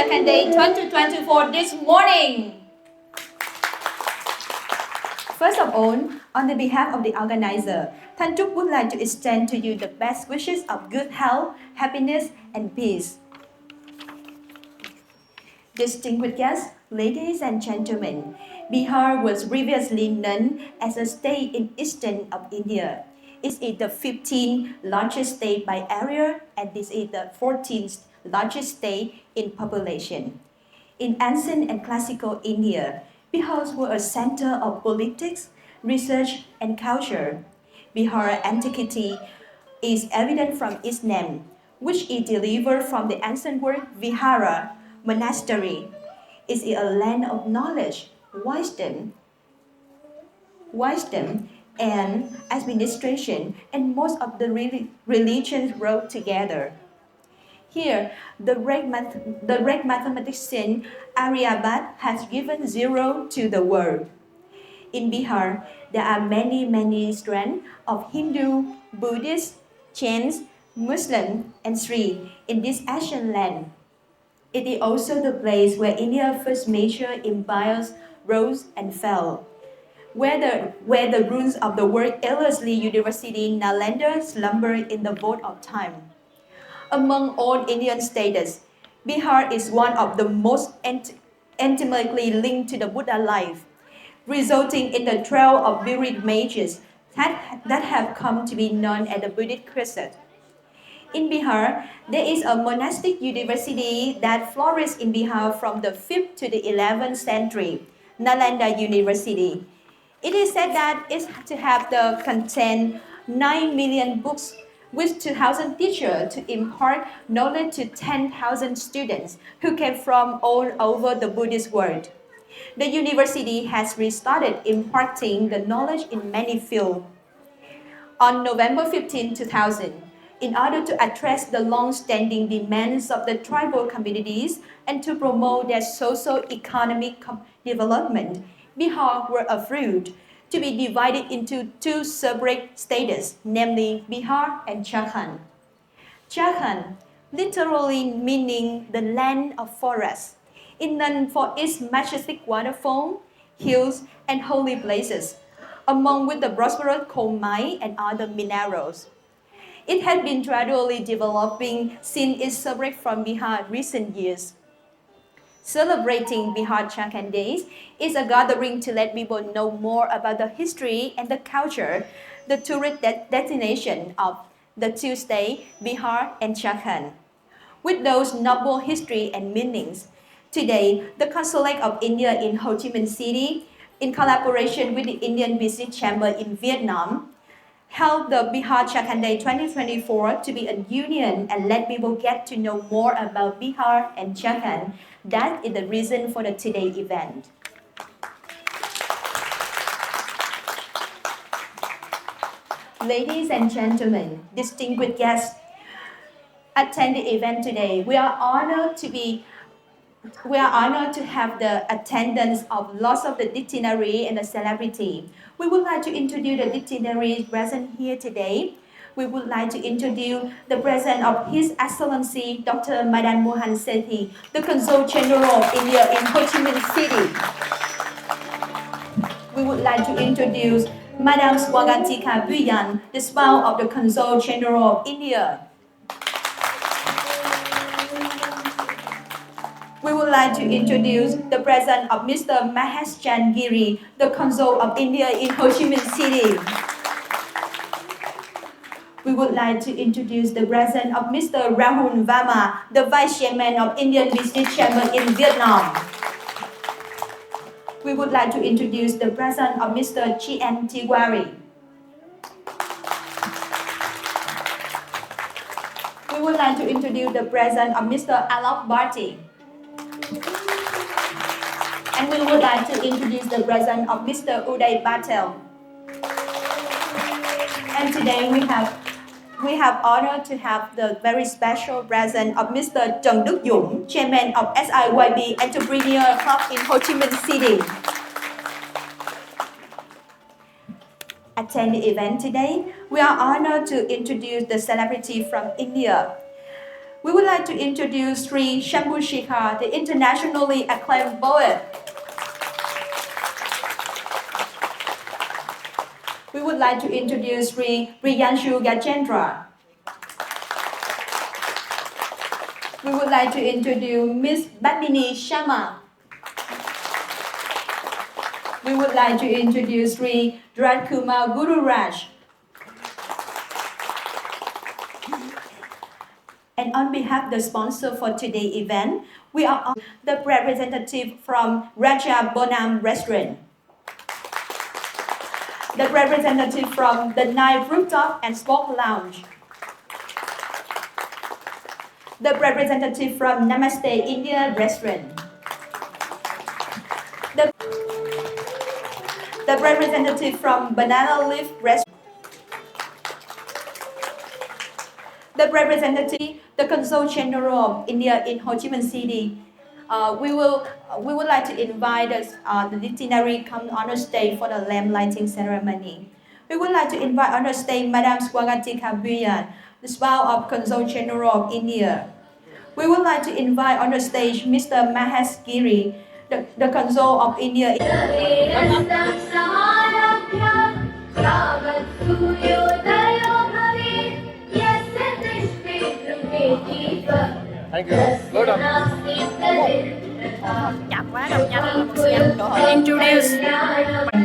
Chakan Day 2024 this morning. First of all, on the behalf of the organizer, Than Trúc would like to extend to you the best wishes of good health, happiness, and peace. Distinguished guests, ladies and gentlemen, Bihar was previously known as a state in eastern of India. It is the 15th largest state by area, and this is the 14th largest state in population. In ancient and classical India, Bihar was a center of politics, research, and culture. Bihar antiquity is evident from its name, which is derived from the ancient word vihara, monastery. It is a land of knowledge, wisdom, and administration, and most of the religions wrote together. Here, the great mathematician Aryabhat has given zero to the world. In Bihar, there are many strands of Hindu, Buddhist, Jains, Muslim, and Sri in this Asian land. It is also the place where India's first major empires rose and fell, where the ruins of the world Ellerslie University Nalanda slumber in the void of time. Among all Indian states, Bihar is one of the most intimately linked to the Buddha life, resulting in the trail of buried mages that have come to be known as the Buddhist Crescent. In Bihar, there is a monastic university that flourished in Bihar from the 5th to the 11th century, Nalanda University. It is said that it to have the content 9 million books with 2,000 teachers to impart knowledge to 10,000 students who came from all over the Buddhist world. The university has restarted imparting the knowledge in many fields. On November 15, 2000, in order to address the long-standing demands of the tribal communities and to promote their socio-economic development, Bihar were approved to be divided into two separate states, namely Bihar and Jharkhand. Jharkhand, literally meaning the land of forests, is known for its majestic waterfall, hills, and holy places, among which the prosperous coal mine and other minerals. It has been gradually developing since its separate from Bihar in recent years. Celebrating Bihar Jharkhand Days is a gathering to let people know more about the history and the culture, the tourist destination of the two states, Bihar and Jharkhand. With those noble history and meanings, today the Consulate of India in Ho Chi Minh City, in collaboration with the Indian Business Chamber in Vietnam, held the Bihar Jharkhand Day 2024 to be a union and let people get to know more about Bihar and Jharkhand. That is the reason for the today event. Ladies and gentlemen, distinguished guests, attend the event today. We are honored to have the attendance of lots of the dignitary and the celebrity. We would like to introduce the dignitaries present here today. We would like to introduce the presence of His Excellency Dr. Madan Mohan Sethi, the Consul General of India in Ho Chi Minh City. We would like to introduce Madam Swagantika Buyan, the spouse of the Consul General of India. We would like to introduce the presence of Mr. Mahesh Chandgiri, the Consul of India in Ho Chi Minh City. We would like to introduce the presence of Mr. Rahul Verma, the Vice Chairman of Indian Business Chamber in Vietnam. We would like to introduce the presence of Mr. G.N. Tiwari. We would like to introduce the presence of Mr. Alok Bharti. And we would like to introduce the presence of Mr. Uday Patel. And today we have honor to have the very special presence of Mr. Trần Đức Dũng, Chairman of SIYB Entrepreneur Club in Ho Chi Minh City. Attend the event today. We are honored to introduce the celebrity from India. We would like to introduce Sri Shambhu Shikhar, the internationally acclaimed poet. We would like to introduce Sri Priyanshu Gajendra. We would like to introduce Miss Badmini Sharma. We would like to introduce Sri Rajkumar Gururaj. And on behalf of the sponsor for today's event, we are the representative from Raja Bonam Restaurant, the representative from the Nile Rooftop and Smoke Lounge, the representative from Namaste India Restaurant, the representative from Banana Leaf Restaurant, the representative, the Consul General of India in Ho Chi Minh City. We would like to invite the dignitary come on the stage for the lamp lighting ceremony. We would like to invite on the stage Madam Swagati Kabuyan, the spouse of Consul General of India. We would like to invite on the stage Mr. Mahesh Giri, the Consul of India. Thank you. Well done. Chậm quá đọc nhanh một nhanh độ hội introduce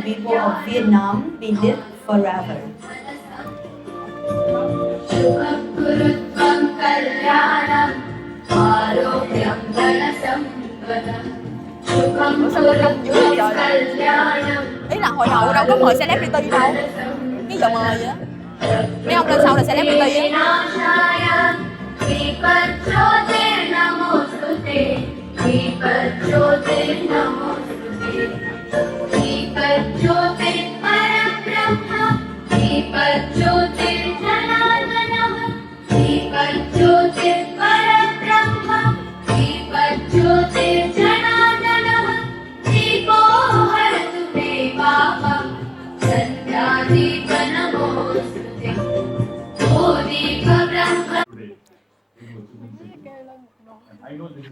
People of Vietnam be lived forever. Ủa sao bên đông dữ vậy trời? Ý là hồi đầu đâu có mời celebrity đâu. Cái giờ mời vậy á. Mấy ông lên sau là celebrity á.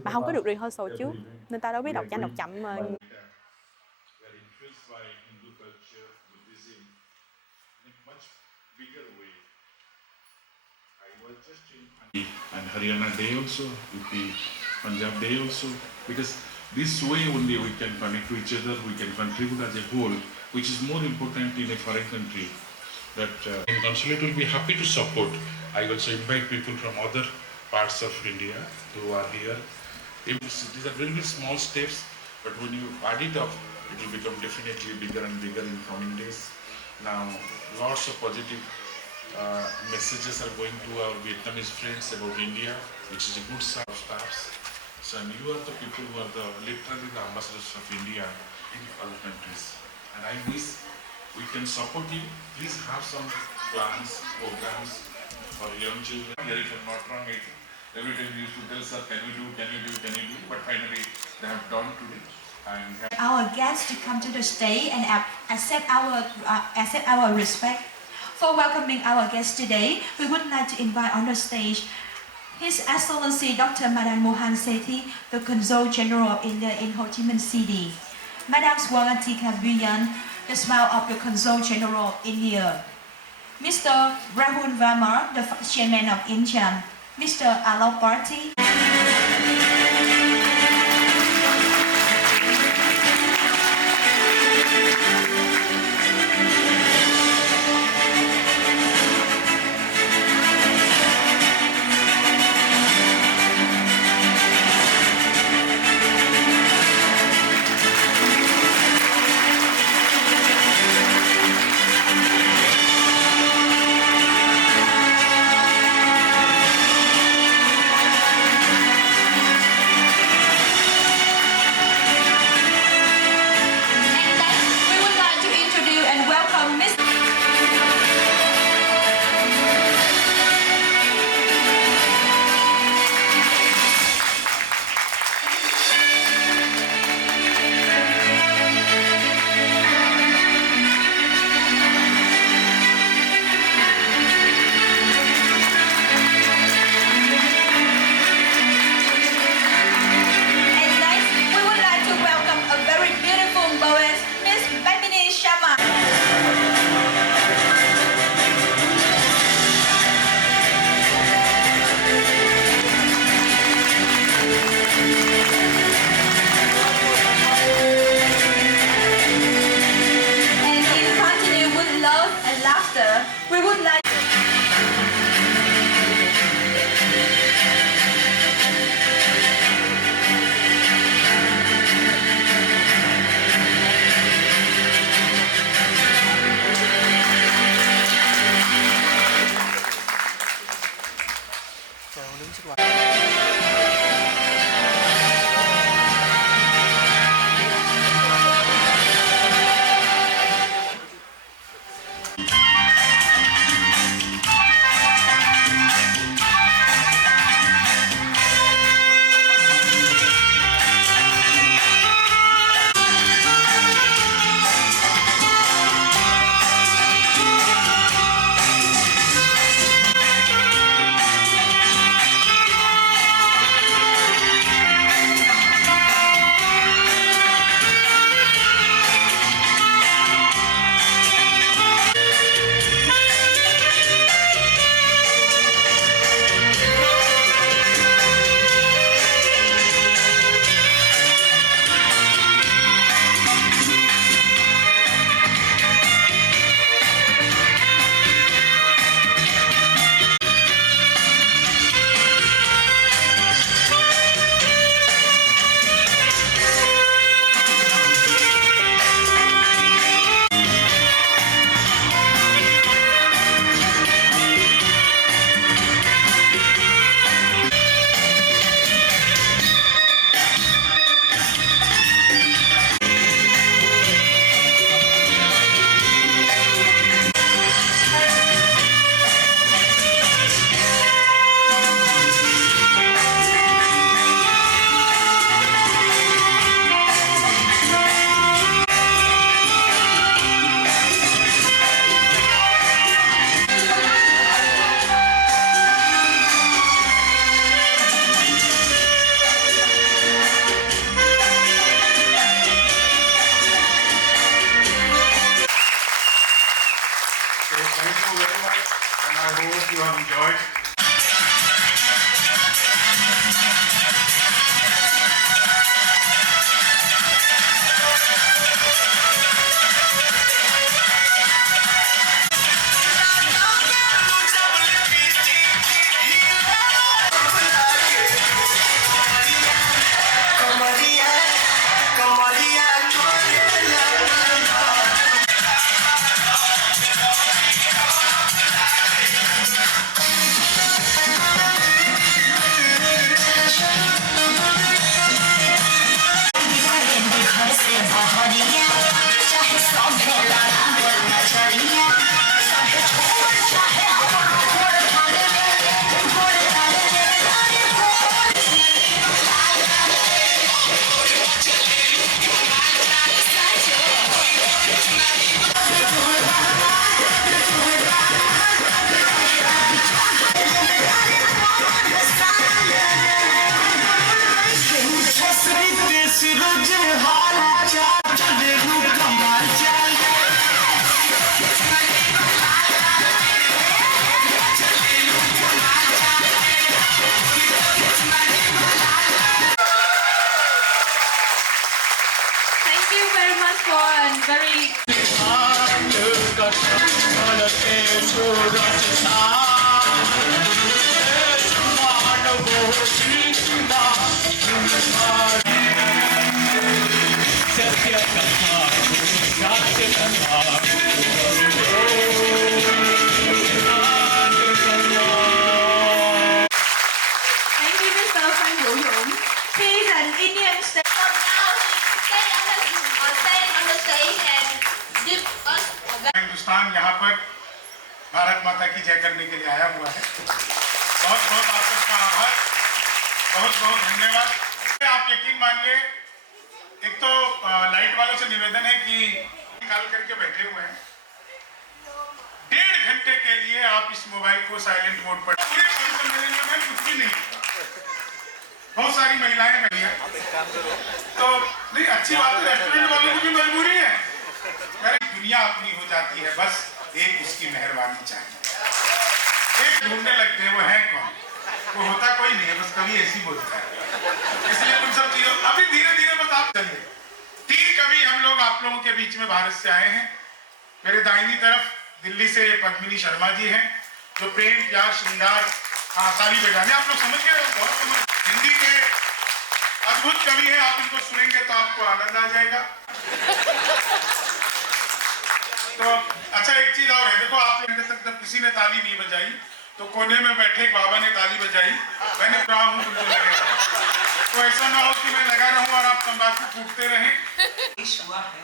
Mà không có được rehearsal trước nên ta đâu biết đọc nhanh đọc chậm mà. And Haryana Day also, UP Punjab Day also, because this way only we can connect to each other, we can contribute as a whole, which is more important in a foreign country. That consulate will be happy to support. I also invite people from other parts of India who are here. These are very, very small steps, but when you add it up, it will become definitely bigger and bigger in coming days. Now, lots of positive messages are going to our Vietnamese friends about India, which is a good set of staffs. So, and you are the people who are literally the ambassadors of India in other countries. And I wish we can support you. Please have some plans, programs for young children. Here, if I'm not wrong, every time you used to tell, sir, can you do, but finally they have done today. And our guests to come to the stage and accept our respect. For welcoming our guests today, we would like to invite on the stage His Excellency Dr. Madan Mohan Sethi, the Consul General of India in Ho Chi Minh City, Madam Swagati Kabuyan, the spouse of the Consul General of India, Mr. Rahul Verma, the Chairman of Incheon, Mr. Alok Bharti. have enjoyed. Thank you very much for a very Thank you, Mr. Phan Vũ Dũng. He is an Indian state. So now he stand on the stage and give us a Hindustan यहाँ पर भारत माता की जय करने के लिए आया हुआ है। बहुत बहुत आप सबका आभार, बहुत बहुत धन्यवाद। आप यकीन मानिए, एक तो लाइट वालों से निवेदन है कि निकाल करके बैठे हुए हैं, 1.5 घंटे के लिए आप इस मोबाइल को साइलेंट मोड पर, पूरे सम्मेलन में कुछ भी नहीं किया। बहुत सारी महिलाएं भैया, तो नहीं अच्छी बात है, रेस्टोरेंट वालों की भी मजबूरी है, दुनिया अपनी हो जाती है, बस एक उसकी मेहरबानी चाहिए। एक ढूंढने लगते हैं, वो है कौन? वो होता कोई नहीं है, बस कभी ऐसी बोलता है। इसलिए उन सब चीजों अभी धीरे धीरे बस आप चलिए। 3 कवि हम लोग आप लोगों के बीच में भारत से आए हैं। मेरे दाहिनी तरफ दिल्ली से पद्मिनी शर्मा जी हैं, जो प्रेम प्यार श्रृंगार ताली बजाने, आप लोग समझ गए, बहुत समझ, हिंदी के अद्भुत कवि हैं। आप इनको सुनेंगे तो आपको आनंद आ जाएगा। तो अच्छा, एक चीज और है, देखो आप लोग तक जब किसी ने ताली नहीं बजाई तो कोने में बैठे एक बाबा ने ताली बजाई, मैंने कहा हूँ तुमको लगेगा, तो ऐसा ना हो कि मैं लगा रहूं और आप तंबाकू फूकते रहें। हुआ है।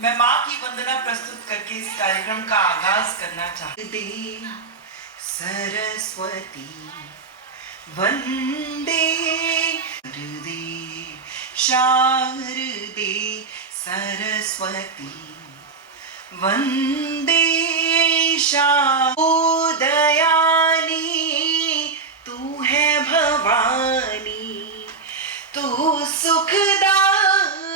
मैं माँ की वंदना प्रस्तुत करके इस कार्यक्रम का आगाज करना चाहती हूँ। सरस्वती वंदे शारदे सरस्वती वंदे उदयानी, तू है भवानी, तू सुखदायिनी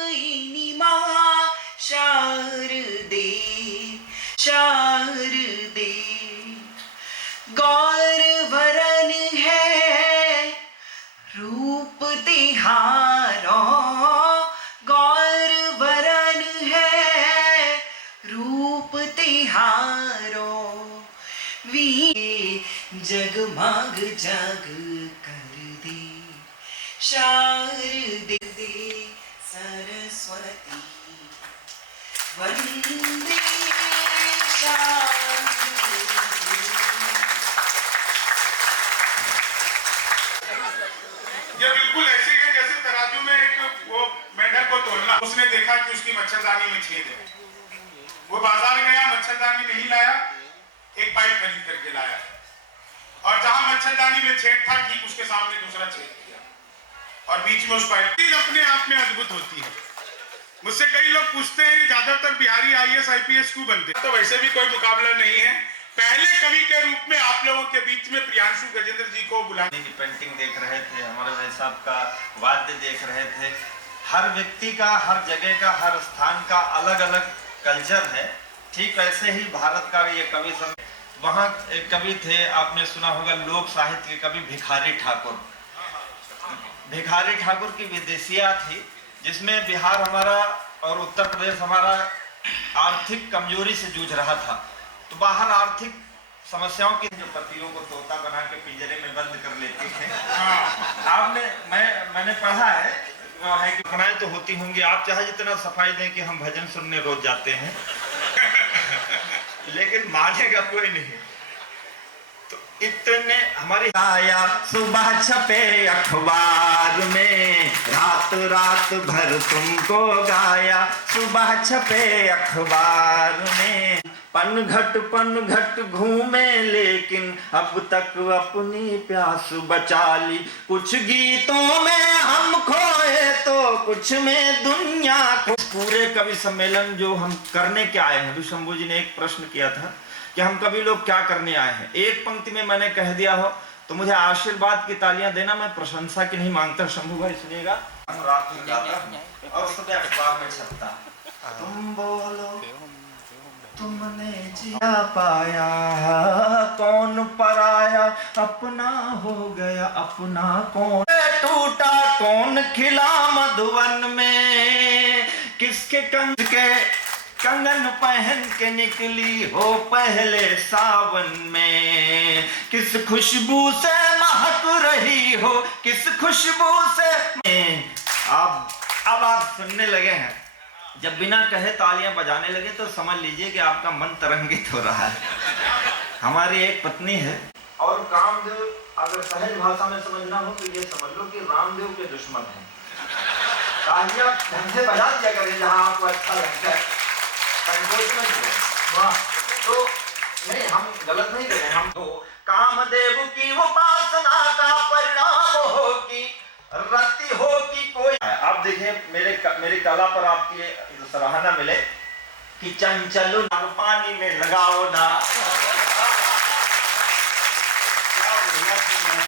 माँ शारदे शारदे। गौर वरन है रूप तिहारो, गौर वरन है रूप तिहारो, वी जगमग जग कर दे शारदे सरस्वती वंदे शारदे। ये बिल्कुल ऐसे है जैसे तराजू में एक वो मेंढक को तोलना, उसने देखा कि उसकी मच्छरदानी में छेद है, वो बाजार गया, मच्छरदानी नहीं लाया, एक पाइप खरीद करके लाया, और जहां मच्छरदानी में छेद था ठीक उसके सामने दूसरा छेद किया, और बीच में उस पाइप की अपने आप में अद्भुत होती है। मुझसे कई लोग पूछते हैं ज्यादातर बिहारी IAS IPS क्यों बनते, तो वैसे भी कोई मुकाबला नहीं है। पहले कवि के रूप में आप लोगों के बीच में प्रियांशु गजेंद्र जी को बुलाने की पेंटिंग देख रहे थे, हमारे भाई साहब का वाद्य देख रहे थे। हर व्यक्ति का, हर जगह का, हर स्थान का अलग अलग कल्चर है। ठीक वैसे ही भारत का ये कवि वहाँ एक कवि थे, आपने सुना होगा, लोक साहित्य के कवि भिखारी ठाकुर। भिखारी ठाकुर की विदेशिया थी, जिसमें बिहार हमारा और उत्तर प्रदेश हमारा आर्थिक कमजोरी से जूझ रहा था। तो बाहर आर्थिक समस्याओं की, जो पतियों को तोता बना के पिंजरे में बंद कर लेते थे। मैंने पढ़ा है कि घटनाएं तो होती होंगी, आप चाहे जितना सफाई दें कि हम भजन सुनने रोज जाते हैं लेकिन मानेगा कोई नहीं। तो इतने हमारी आया सुबह छपे अखबार में, रात रात भर तुमको गाया, सुबह छपे अखबार में। पन घट घूमे लेकिन अब तक अपनी प्यास बचा ली, कुछ गीतों में हम खोए तो कुछ में दुनिया को। पूरे कवि सम्मेलन जो हम करने के आए हैं, शंभू जी ने एक प्रश्न किया था कि हम कवि लोग क्या करने आए हैं। एक पंक्ति में मैंने कह दिया हो तो मुझे आशीर्वाद की तालियां देना, मैं प्रशंसा की नहीं मांगता। शंभू भाई सुनिएगा। रात में जाता और सुबह अखबार में छपता, तुम बोलो तुमने जिया पाया, कौन पराया अपना हो गया अपना कौन, टूटा कौन खिला मधुवन में, किसके कंगन पहन के निकली हो पहले सावन में, किस खुशबू से महक रही हो, किस खुशबू से। अब आप सुनने लगे हैं, जब बिना कहे तालियां बजाने लगे तो समझ लीजिए कि आपका मन तरंगित हो रहा है। हमारी एक पत्नी है और कामदेव, अगर सहज भाषा में समझना हो तो ये समझ लो कि रामदेव के दुश्मन हैं। तालियां ढंग से बजा दिया करें जहां आपको अच्छा लगता है, तो नहीं, हम गलत नहीं करें। हम तो कामदेव की उपासना का परिणाम हो कि रति हो कि कोई। आप देखिए मेरी कला पर आपकी सराहना मिले कि चंचल पानी में लगाओ ना,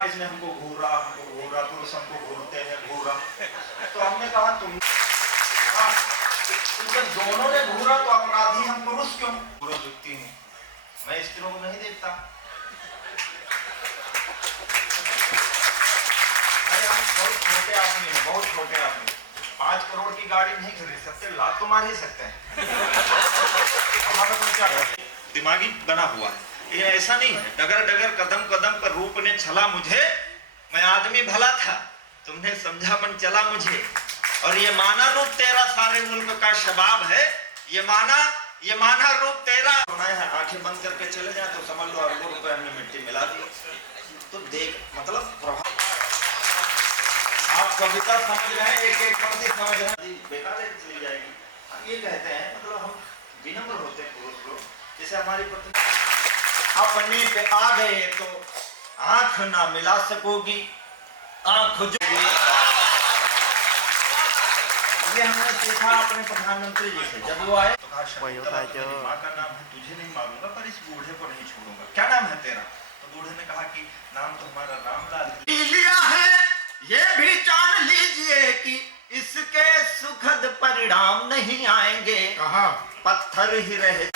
इसने हमको घूरा पुरुष हमको घूरते हैं घूरा। तो हमने कहा तुम जब दोनों ने घूरा तो अपराधी हम पुरुष क्यों? पुरुष युक्ति है, मैं स्त्रियों को नहीं देखता। बहुत छोटे आदमी है, बहुत छोटे आदमी, 5 करोड़ की गाड़ी नहीं खरीद सकते, लात तो मार ही सकते हैं। हमारा तो क्या दिमागी बना हुआ है, ये ऐसा नहीं है। डगर डगर कदम कदम पर रूप ने छला मुझे, मैं आदमी भला था, तुमने समझा मन चला मुझे, और ये माना रूप तेरा सारे मुल्क का शबाब है, ये माना रूप तेरा। है आंखें बंद करके चले जाए तो समझ लो अरबों रुपए हमने मिट्टी मिला दी। तो देख मतलब प्रभाव, आप कविता समझ रहे हैं, एक एक पंक्ति समझ रहे हैं, बेकार चली जाएगी। हम ये कहते हैं मतलब हम विनम्र होते हैं पुरुष लोग, जैसे हमारी पत्नी अपने पे आ गए तो आंख ना मिला सकोगी, आंख ये हमने सीखा अपने प्रधानमंत्री जी से। जब वो आए तो कहा माँ का नाम है, तुझे नहीं मारूंगा पर इस बूढ़े को नहीं छोड़ूंगा, क्या नाम है तेरा? तो बूढ़े ने कहा कि नाम तो हमारा रामलाल लिया है, ये भी जान लीजिए कि इसके सुखद परिणाम नहीं आएंगे, पत्थर ही रहे।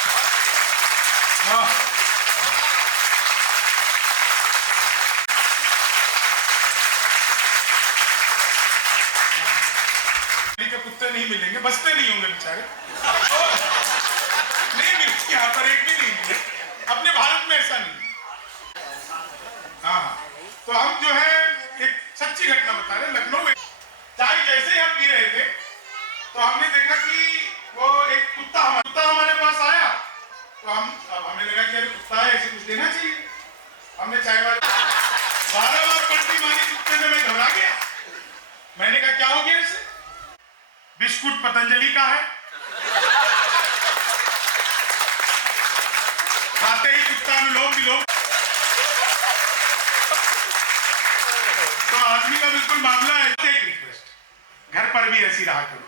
के कुत्ते नहीं मिलेंगे, बसते नहीं होंगे बेचारे, नहीं मिलते यहाँ पर, एक भी नहीं मिले अपने भारत में, ऐसा नहीं। हाँ, तो हम जो है एक सच्ची घटना बता रहे, लखनऊ में चाय जैसे ही हम पी रहे थे तो हमने देखा कि वो एक कुत्ता हमारे पास आया, तो हमें लगा कि अरे कुत्ता है, ऐसे कुछ देना चाहिए। हमने चाय वाले 12 बार पलटी मारी कुत्ते ने, मैं घबरा गया। मैंने कहा क्या हो गया इसे? बिस्कुट पतंजलि का है, खाते ही कुत्ता अनुलोम विलोम। तो आदमी का बिल्कुल मामला है। एक रिक्वेस्ट, घर पर भी ऐसी रहा करो।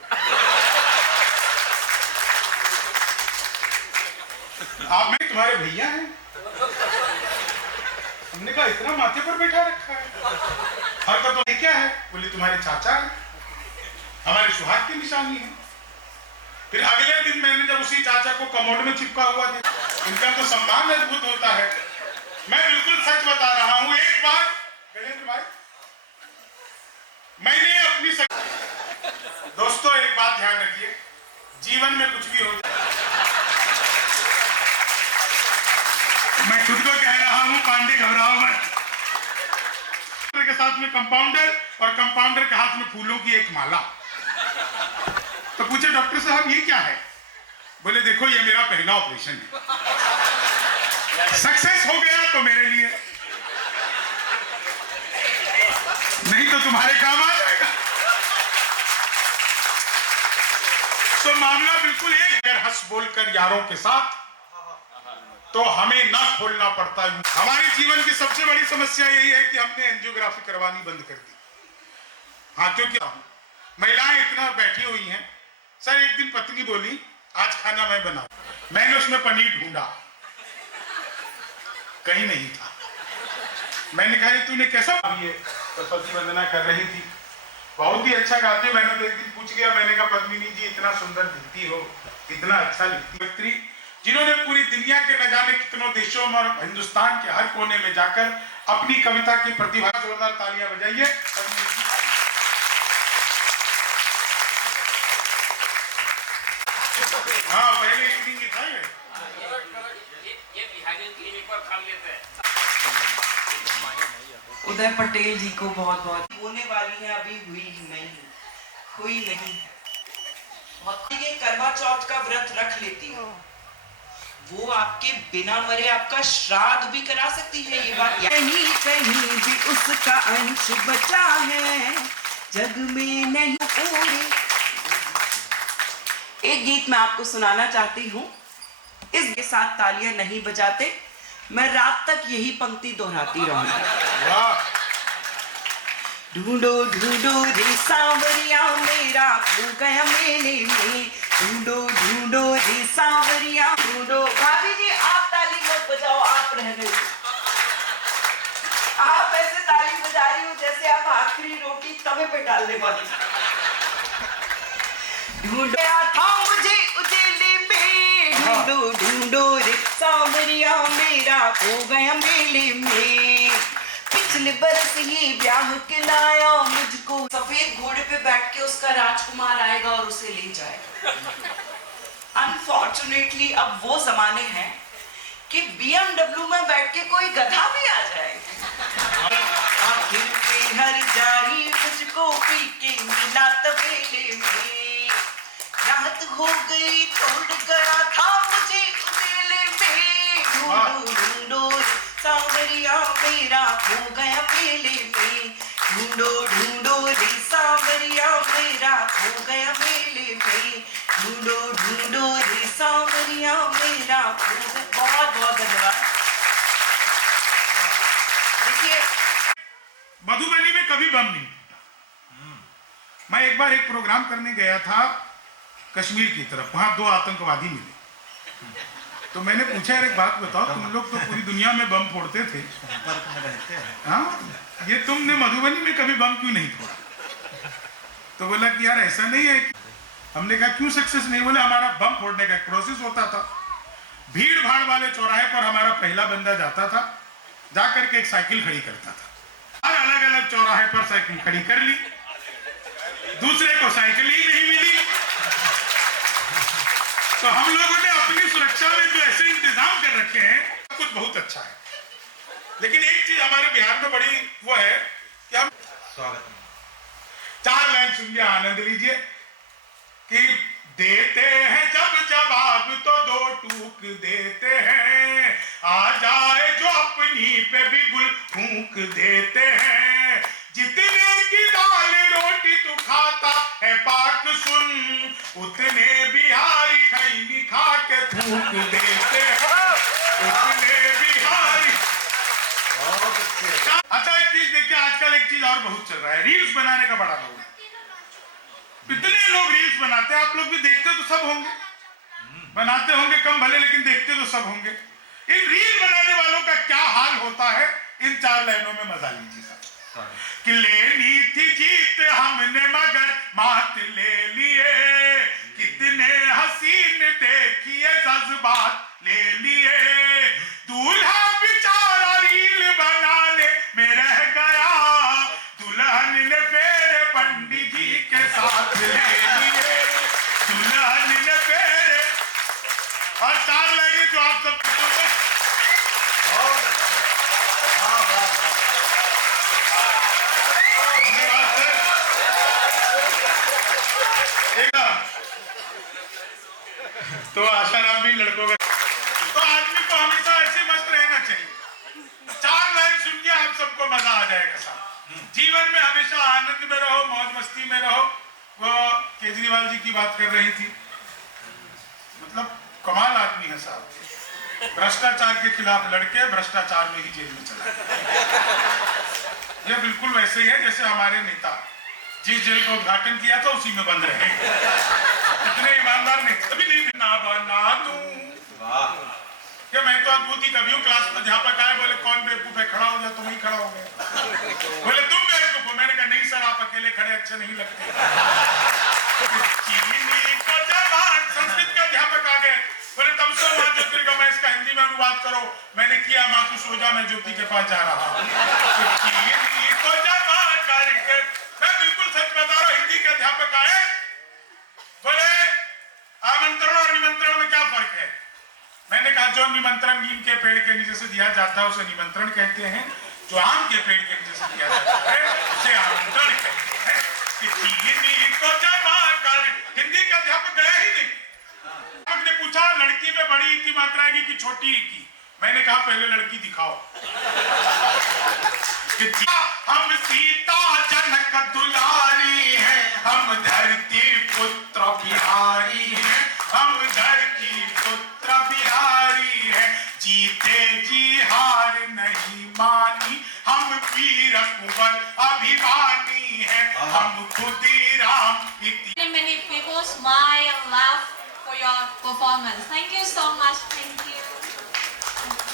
आप में तुम्हारे भैया हैं? हमने कहा इतना माथे पर बैठा रखा है, हरकत तो क्या है? बोली तुम्हारे चाचा है, हमारे सुहाग की निशानी है। फिर अगले दिन मैंने जब उसी चाचा को कमोड में चिपका हुआ देखा, इनका तो सम्मान अद्भुत होता है। मैं बिल्कुल सच बता रहा हूं। एक बार गजेंद्र भाई, मैंने अपनी दोस्तों एक बात ध्यान रखिए, जीवन में कुछ भी हो जाए, मैं खुद को कह रहा हूं, पांडे घबराओ मत। के साथ में कंपाउंडर और कंपाउंडर के हाथ में फूलों की एक माला। तो पूछे डॉक्टर साहब ये क्या है? बोले देखो ये मेरा पहला ऑपरेशन है, सक्सेस हो गया तो मेरे लिए, नहीं तो तुम्हारे काम आ जाएगा। तो मामला बिल्कुल एक, अगर हंस बोलकर यारों के साथ तो हमें ना खोलना पड़ता। हमारे जीवन की सबसे बड़ी समस्या यही है कि हमने एंजियोग्राफी करवानी बंद कर दी। हाँ, क्योंकि महिलाएं इतना बैठी हुई हैं। सर एक दिन पत्नी बोली आज खाना मैं बनाऊं। मैंने उसमें पनीर ढूंढा, कहीं नहीं था। मैंने कहा तूने कैसा? ये तो पति वंदना कर रही थी, बहुत ही अच्छा गाती हो। मैंने तो एक दिन पूछ लिया, मैंने कहा पद्मिनी जी इतना सुंदर दिखती हो, इतना अच्छा लिखती हो, जिन्होंने पूरी दुनिया के न जाने कितनों देशों में और हिंदुस्तान के हर कोने में जाकर अपनी कविता की प्रतिभा। जोरदार तालियां बजाइए। हाँ पहले इवनिंग की था ये बिहारी क्लिनिक पर काम लेते हैं। उदय पटेल जी को बहुत बहुत होने वाली है, अभी हुई नहीं। ये करवा चौथ का व्रत रख लेती हो, वो आपके बिना मरे आपका श्राद्ध भी करा सकती है। ये बात कहीं कहीं भी उसका अंश बचा है, जग में नहीं पूरे। एक गीत मैं आपको सुनाना चाहती हूँ, इसके साथ तालियां नहीं बजाते, मैं रात तक यही पंक्ति दोहराती रहूंगी। ढूंढो ढूंढो रे सांवरिया मेरा खो गया मेले में, ढूंढो ढूंढो रे सांवरिया ढूंढो। भाभी जी आप ताली मत बजाओ, आप रह गए। आप ऐसे ताली बजा रही हो जैसे आप आखिरी रोटी तवे पे डालने वाली। ढूंढा था मुझे उजेले में, ढूंढो ढूंढो रे सांवरिया मेरा खो गया मेले में, पिछले बरस ही ब्याह के लाया मुझको। सफेद घोड़े पे बैठ के उसका राजकुमार आएगा और उसे ले जाएगा। अनफॉर्चुनेटली अब वो जमाने हैं कि BMW में बैठ के कोई गधा भी आ जाएगा। आखिर पे हर जाई मुझको पी के मिला तबेले में, रात हो गई तोड़ गया था मुझे उजेले में, ढूंढो ढूंढो सांवरिया मेरा खो गया मेले में, ढूंढो ढूंढो रे सांवरिया मेरा खो गया मेले में, ढूंढो ढूंढो रे सांवरिया मेरा खो गया। बहुत बहुत धन्यवाद। देखिए मधुबनी में कभी बम नहीं। मैं एक बार एक प्रोग्राम करने गया था कश्मीर की तरफ, वहां 2 आतंकवादी मिले। तो मैंने पूछा यार एक बात बताओ, तुम लोग तो पूरी दुनिया में बम फोड़ते थे, हाँ ये तुमने मधुबनी में कभी बम क्यों नहीं फोड़ा? तो बोला कि यार ऐसा नहीं है। हमने कहा क्यों सक्सेस नहीं? बोले हमारा बम फोड़ने का एक प्रोसेस होता था, भीड़ भाड़ वाले चौराहे पर हमारा पहला बंदा जाता था, जाकर के एक साइकिल खड़ी करता था, हर अलग अलग चौराहे पर साइकिल खड़ी कर ली, दूसरे को साइकिल ही नहीं मिली। तो हम लोगों ने अपनी सुरक्षा में जो ऐसे इंतजाम कर रखे हैं, कुछ बहुत अच्छा है। लेकिन एक चीज हमारे बिहार में बड़ी वो है कि हम 4 लाइन सुनिए, आनंद लीजिए कि देते हैं जब जवाब तो 2 टूक देते हैं, आ जाए जो अपनी पे भी गुल फूंक देते हैं, जितने की दाल रोटी तू खाता है पाक सुन, उतने बिहारी खैनी खा के थूक देते हैं, उतने बिहारी। अच्छा एक चीज देखिए, आजकल एक चीज और बहुत चल रहा है, रील्स बनाने का बड़ा लोग। इतने लोग रील्स बनाते हैं, आप लोग भी देखते तो सब होंगे, बनाते होंगे कम भले लेकिन देखते तो सब होंगे। इन रील बनाने वालों का क्या हाल होता है, इन 4 लाइनों में मजा लीजिए साहब। कि लेनी थी जीत हमने मगर मात ले लिए, कितने हसीन देखिए बात ले लिए, दूल्हा बेचारा रील बनाने में रह गया, दुल्हन ने फेरे पंडित जी के साथ ले लिए, दुल्हन ने फेरे। और 4 लाइनें जो आप सब धन्यवाद सर। तो आशाराम भी लड़कों का, तो आदमी को हमेशा ऐसे मस्त रहना चाहिए। 4 लाइन सुन के आप सबको मजा आ जाएगा साहब। जीवन में हमेशा आनंद में रहो, मौज मस्ती में रहो। वो केजरीवाल जी की बात कर रही थी, मतलब कमाल आदमी है साहब। भ्रष्टाचार के खिलाफ लड़के भ्रष्टाचार में ही जेल में चला गया। यह बिल्कुल वैसे ही है जैसे हमारे नेता जिस जेल का उद्घाटन किया था उसी में बंद रहे। इतने ईमानदार नहीं, कभी नहीं ना बना दूं। क्या मैं तो अद्भुत ही कभी हूँ। क्लास में अध्यापक आए, बोले कौन बेवकूफ है, खड़ा हो गया, तुम ही खड़ा हो गए। बोले तुम बेवकूफ हो। मैंने कहा नहीं सर, आप अकेले खड़े अच्छे नहीं लगते। संस्कृत के अध्यापक आ गए, बोले तब से वहां ज्योतिर्गमय इसका हिंदी में अनुवाद करो। मैंने किया, माँ तू सो जा, मैं ज्योति के पास जा रहा हूँ। मैं बिल्कुल सच बता रहा हूँ। हिंदी के अध्यापक आए, बोले आमंत्रण और निमंत्रण में क्या फर्क है? मैंने कहा जो निमंत्रण नीम के पेड़ के नीचे से दिया जाता है उसे निमंत्रण कहते हैं, जो आम के पेड़ के नीचे से दिया जाता है उसे आमंत्रण कहते हैं। हिंदी का अध्यापक गया ही नहीं। अध्यापक ने पूछा लड़की में बड़ी की मात्रा की कि छोटी की? मैंने कहा पहले लड़की दिखाओ। हम सीता जनक दुलारी हैं, हम धरती पुत्र बिहारी हैं, हम धरती पुत्र बिहारी हैं, जीते जी हार नहीं मानी, हम वीर कुंवर अभिमानी हैं, हम Khudiram. Many people smile and laugh for your performance. Thank you so much. Thank you. Thank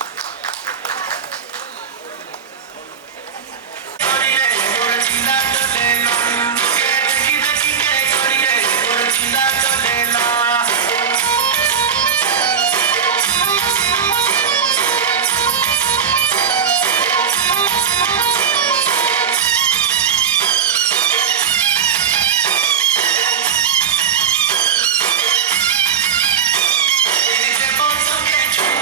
you.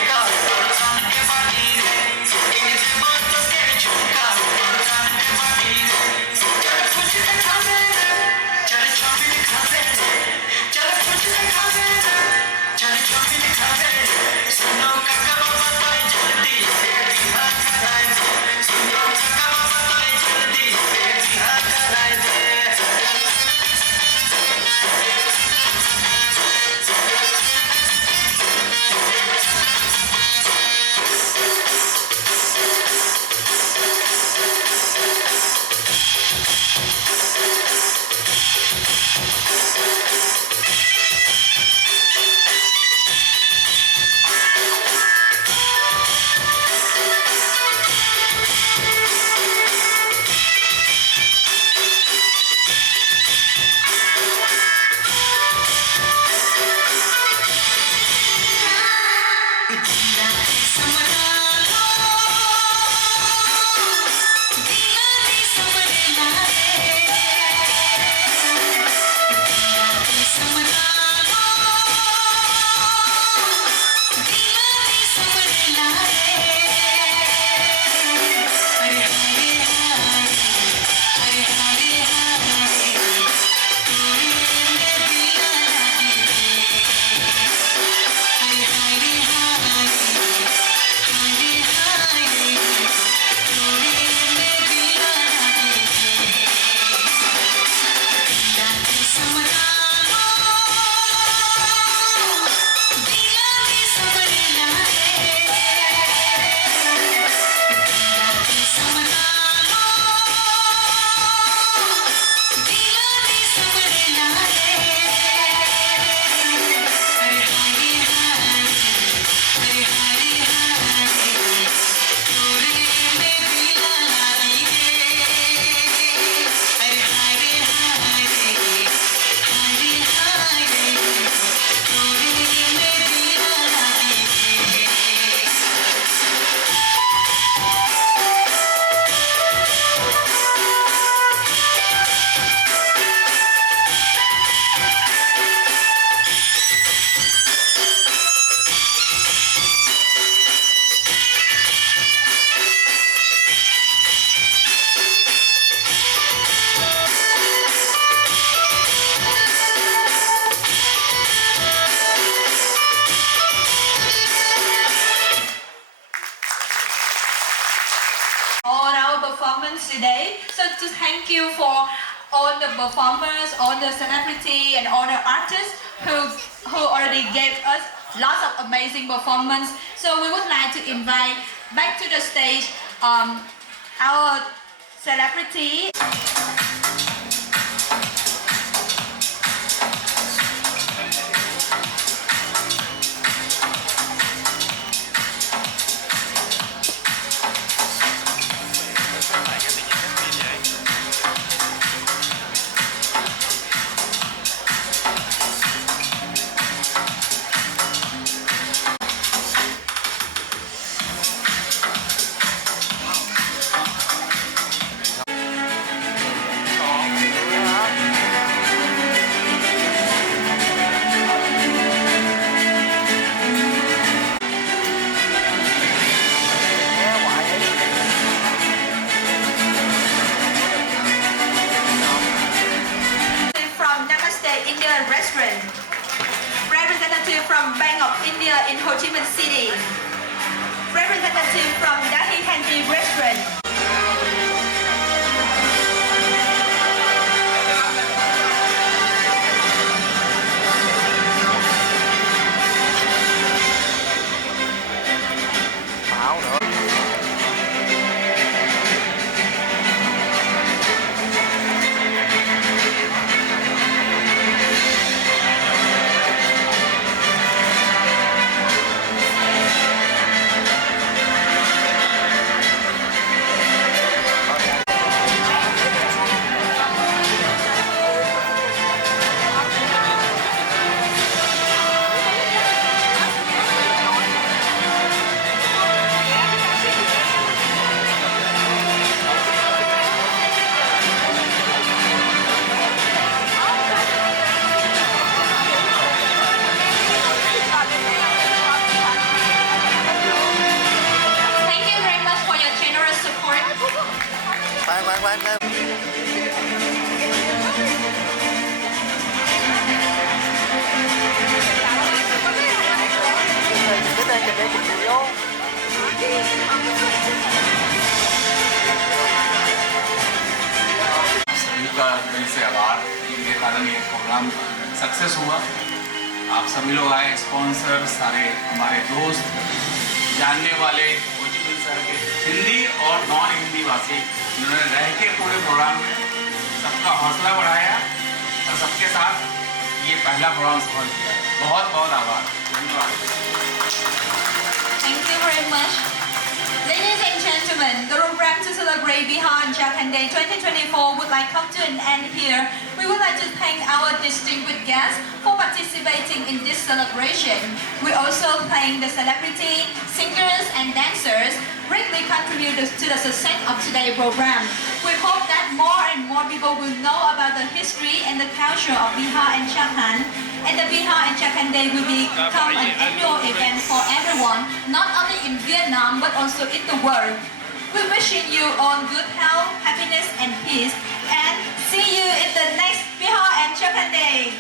today. So to thank you for all the performers, all the celebrity and all the artists who already gave us lots of amazing performance. So we would like to invite back to the stage our celebrity. From Namaste India Restaurant, representative from Bank of India in Ho Chi Minh City, representative from Dahi Kanji Restaurant. Thank you very much for your generous support. सभी का दिल से आभार, जिनके कारण ये programme success हुआ। आप सभी लोग आए, स्पॉन्सर, सारे हमारे दोस्त, जानने वाले हो चि मिन शहर के हिंदी और नॉन हिंदी भाषी, जिन्होंने रह के पूरे प्रोग्राम में सबका हौसला बढ़ाया और सबके साथ ये पहला प्रोग्राम सफल किया। बहुत बहुत आभार, धन्यवाद। Thank you very much. Ladies and gentlemen, the program to celebrate Bihar and Jharkhand Day 2024 would like come to an end here. We would like to thank our distinguished guests for participating in this celebration. We also thank the celebrity, singers and dancers greatly contributed to the success of today's program. We hope that more and more people will know about the history and the culture of Bihar and Jharkhand, and the Bihar and Jharkhand Day will become an annual event for everyone, not only in Vietnam but also in the world. We're wishing you all good health, happiness and peace, and see you in the next Bihar and Jharkhand Day.